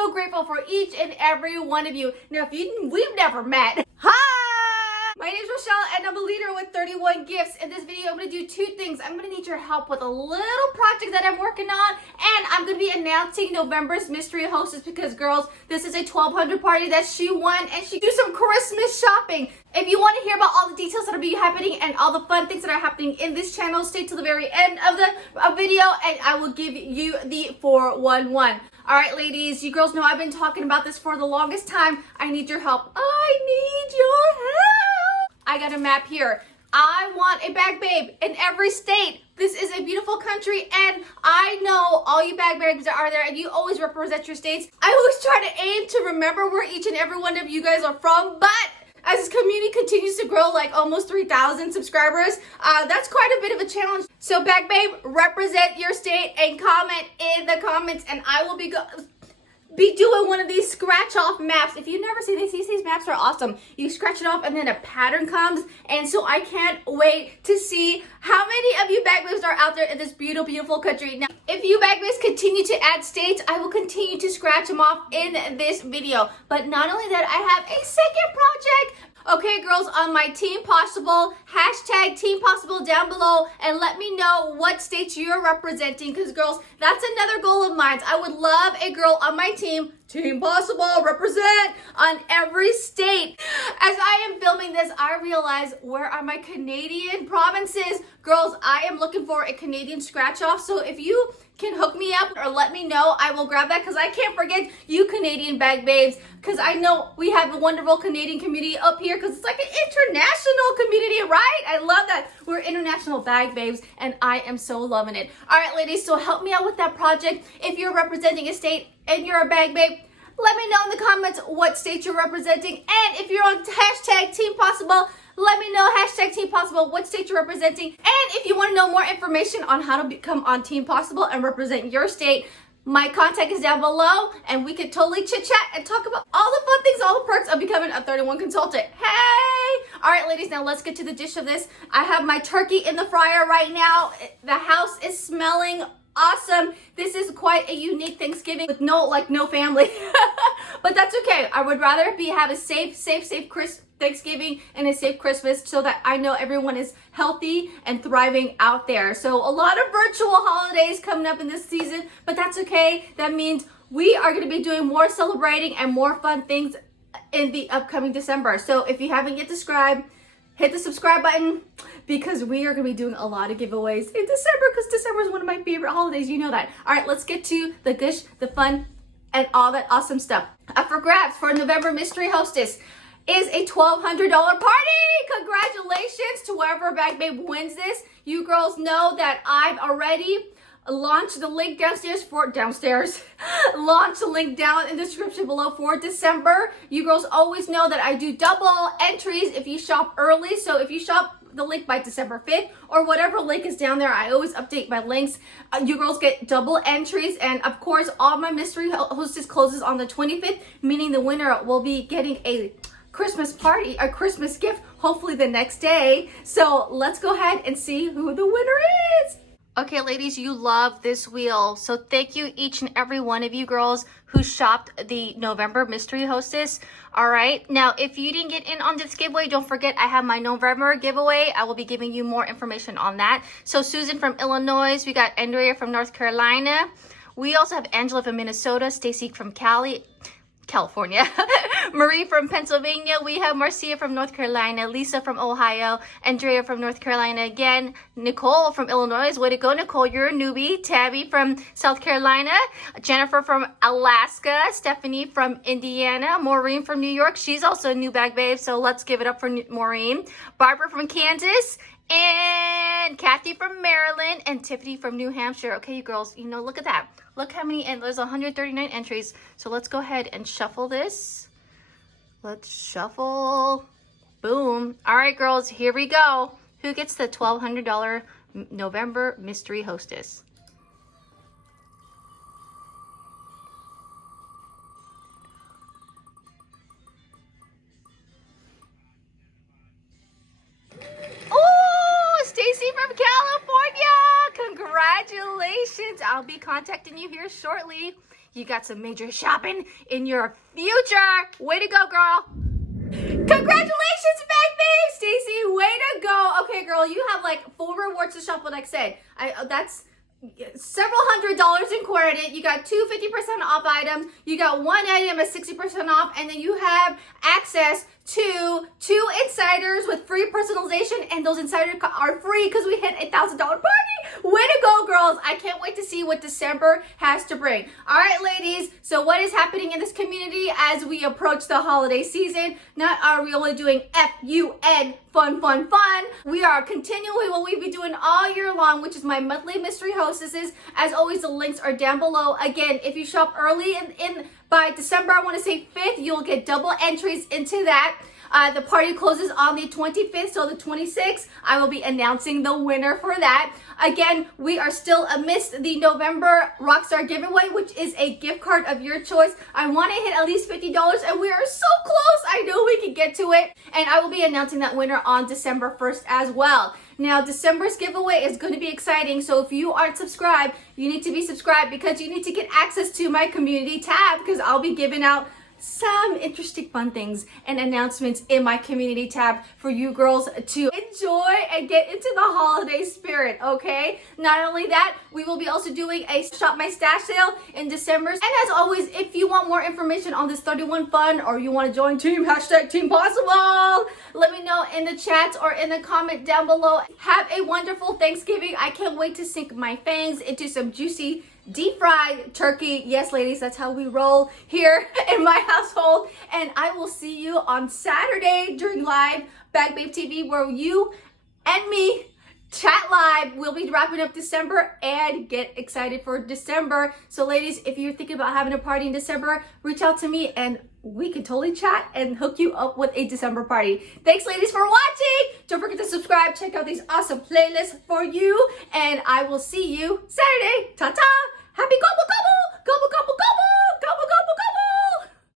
so grateful for each and every one of you. Now, we've never met. Hi! My name is Rochelle and I'm a leader with 31 gifts. In this video, I'm going to do two things. I'm going to need your help with a little project that I'm working on, and I'm going to be announcing November's Mystery Hostess because, girls, this is a 1200 party that she won, and she do some Christmas shopping. If you want to hear about all the details that will be happening and all the fun things that are happening in this channel, stay till the very end of the video and I will give you the 411. All right, ladies, you girls know I've been talking about this for the longest time. I need your help. I need your help. I got a map here. I want a bag babe in every state. This is a beautiful country, and I know all you bag babes that are there, and you always represent your states. I always try to aim to remember where each and every one of you guys are from, but as this community continues to grow, like almost 3,000 subscribers, that's quite a bit of a challenge. So bag babe, represent your state and comment in the comments, and I will be doing one of these scratch off maps. If you've never seen these maps are awesome. You scratch it off and then a pattern comes, and so I can't wait to see how many of you bag babes are out there in this beautiful country. Now, if you bag babes continue to add states, I will continue to scratch them off in this video. But not only that, I have a second project. Okay, girls, on my Team Possible, hashtag Team Possible down below, and let me know what states you're representing, because, girls, that's another goal of mine. I would love a girl on my team, Team Possible, represent on every state. As I am filming this, I realize, where are my Canadian provinces? Girls, I am looking for a Canadian scratch-off, so if you can hook me up or let me know, I will grab that, because I can't forget you Canadian bag babes, because I know we have a wonderful Canadian community up here, because it's like an international community, right? I love that. We're international bag babes, and I am so loving it. All right, ladies, so help me out with that project. If you're representing a state and you're a bag babe, let me know in the comments what state you're representing. And if you're on hashtag Team Possible, let me know, hashtag Team Possible, what state you're representing. And if you want to know more information on how to become on Team Possible and represent your state, my contact is down below, and we could totally chit chat and talk about all the fun things, all the perks of becoming a 31 consultant. Hey! All right, ladies, now let's get to the dish of this. I have my turkey in the fryer right now. The house is smelling awesome. This is quite a unique Thanksgiving with no family. But that's okay. I would rather have a safe Thanksgiving and a safe Christmas, so that I know everyone is healthy and thriving out there. So a lot of virtual holidays coming up in this season, but that's okay. That means we are going to be doing more celebrating and more fun things in the upcoming December. So if you haven't yet subscribed, hit the subscribe button, because we are going to be doing a lot of giveaways in December, because December is one of my favorite holidays. You know that. All right, let's get to the gush, the fun, and all that awesome stuff. Up for grabs for November Mystery Hostess is a $1,200 party. Congratulations to whoever bag babe wins this. You girls know that I've already launched the link launch the link down in the description below for December. You girls always know that I do double entries if you shop early. So if you shop the link by December 5th or whatever link is down there, I always update my links. You girls get double entries, and of course all my mystery hostess closes on the 25th, meaning the winner will be getting a Christmas party, a Christmas gift, hopefully the next day. So let's go ahead and see who the winner is. Okay, ladies, you love this wheel. So thank you, each and every one of you girls who shopped the November Mystery Hostess. All right. Now, if you didn't get in on this giveaway, don't forget I have my November giveaway. I will be giving you more information on that. So Susan from Illinois, we got Andrea from North Carolina. We also have Angela from Minnesota, Stacy from California, Marie from Pennsylvania, we have Marcia from North Carolina, Lisa from Ohio, Andrea from North Carolina again, Nicole from Illinois, way to go Nicole, you're a newbie, Tabby from South Carolina, Jennifer from Alaska, Stephanie from Indiana, Maureen from New York, she's also a new bag babe, so let's give it up for Maureen, Barbara from Kansas, and Kathy from Maryland, and Tiffany from New Hampshire. Okay, you girls, you know, look at that. Look how many, and there's 139 entries. So let's go ahead and shuffle this. Let's shuffle. Boom. All right, girls, here we go. Who gets the $1,200 November Mystery Hostess? Oh, Stacy from California. Congrats. Congratulations. I'll be contacting you here shortly. You got some major shopping in your future. Way to go, girl. Congratulations, baby! Stacy, way to go. Okay, girl, you have like full rewards to shop, like I said. That's several $100s in credit. You got 2 50% off items. You got one item at 60% off, and then you have access to 2 insiders with free personalization, and those insiders are free because we hit a $1,000 party. Way to go, girls. I can't wait to see what December has to bring. All right, ladies, so what is happening in this community as we approach the holiday season? Not are we only doing F-U-N, fun, fun, fun. We are continuing what we've been doing all year long, which is my monthly mystery hostesses. As always, the links are down below. Again, if you shop early by December, I want to say 5th, you'll get double entries into that. The party closes on the 25th, so the 26th, I will be announcing the winner for that. Again, we are still amidst the November Rockstar giveaway, which is a gift card of your choice. I want to hit at least $50, and we are so close. I know we can get to it, and I will be announcing that winner on December 1st as well. Now, December's giveaway is going to be exciting, so if you aren't subscribed, you need to be subscribed because you need to get access to my community tab because I'll be giving out some interesting fun things and announcements in my community tab for you girls to enjoy and get into the holiday spirit, okay? Not only that, we will be also doing a Shop My Stash sale in December. And as always, if you want more information on this 31 Fun or you want to join Team #TeamPossible, let me know in the chats or in the comment down below. Have a wonderful Thanksgiving. I can't wait to sink my fangs into some juicy deep fried turkey. Yes, ladies, that's how we roll here in my household. And I will see you on Saturday during live Bag Babe TV, where you and me chat live. We'll be wrapping up December and get excited for December. So ladies, if you're thinking about having a party in December, reach out to me and we can totally chat and hook you up with a December party. Thanks, ladies, for watching. Don't forget to subscribe. Check out these awesome playlists for you. And I will see you Saturday. Ta-ta. Happy gobble gobble. Gobble gobble gobble. Gobble gobble gobble.